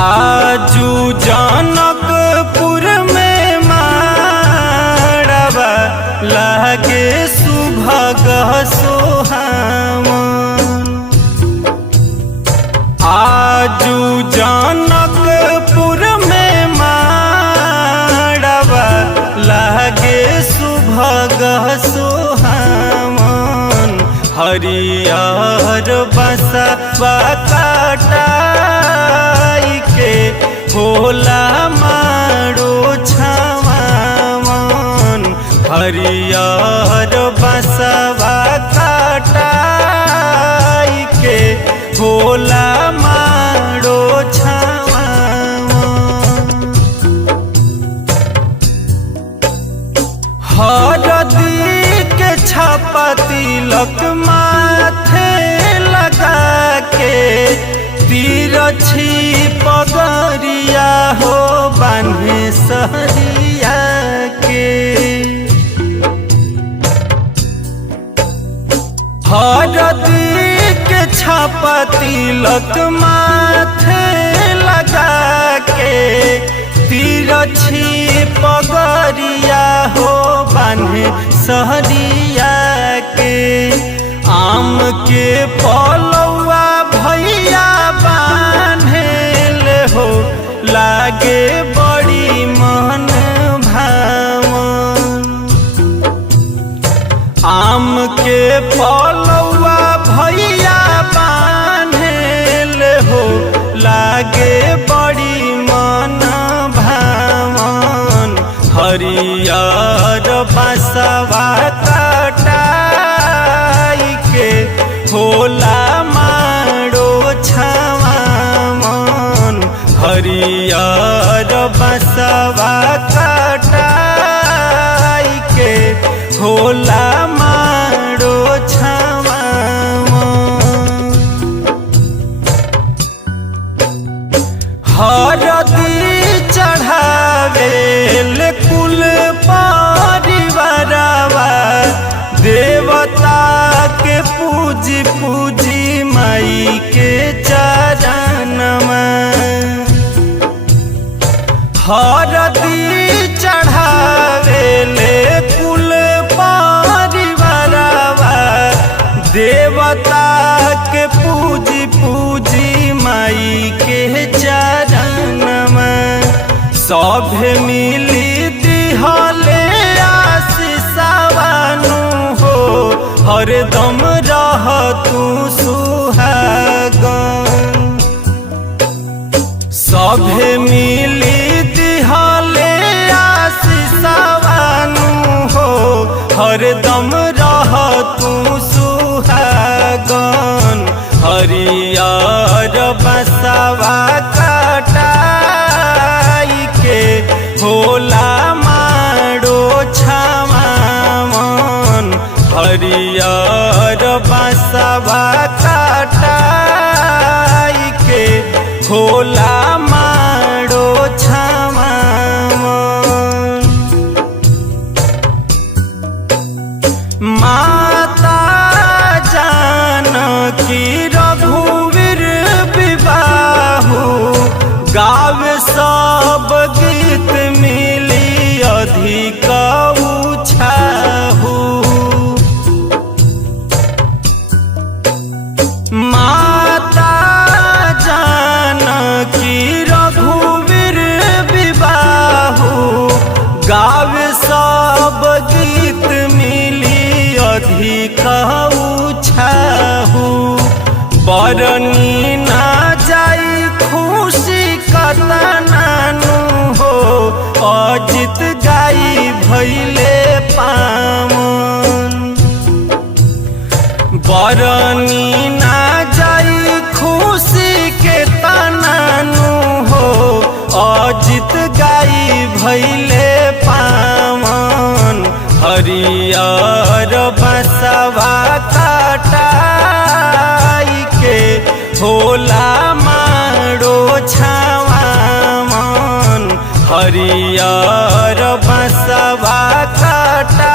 आजू जनकपुर में माड़वा लागे सुभगह सोहावन। आजू जनकपुर में माड़वा लागे सुभगह सोहावन। हरियर बसवा काटाई के होला मारो छावावन। हरियर बसवा काटाई के होला मारो छावावन। हरदी के छापा तिलक माथे लगा के तिरछी पगरिया हो बान्हे सहरिया के। हरदी के छापा तिलक माथे लगा के तिरछी पगरिया हो बान्हे सहरिया के। आम के पलौआ भैया बान्हेल हो लागे बड़ी मन भावन। आम के पलौआ भैया बान्हेल हो लागे बड़ी मन भावन। हरियर बसवा काटाई के होला मारो छावावन। हरियर बसवा काटाई के होला मारो छावावन। हरदी चढ़ावेल कुल परिवारवा देवता के पूजी पूजी माई के चरणमा। हरदी चढ़ावेले कुल परिवारवा देवता के पूजी पूजी माई के चरणमा। सभे मिली दिहले आशीषवानु हो हरदम रह तू सुहागन। सभे मिली दिहले आशीषवानु हो हरदम रह तू सुहागन। हरियर बसवा काटाई के होला मारो छावावन। हरियर बसवा काटाई के होला मारो छावावन। माता जानकी रघुवीर विवाहु गावे सब गीत मिली अधिक उछाहु। माता जानकी रघुवीर विवाहु गावे सब गीत मिली अधिक उछाहु। बरनी ना जाई खुशी कतनानु हो अजित गाई भैले पावन। बरनी ना जाई खुशी के तनानु हो अजित गाई भैले पावन। हरियर बसवा काटाई के होला मारो छावावन। हरियर बसवा काटा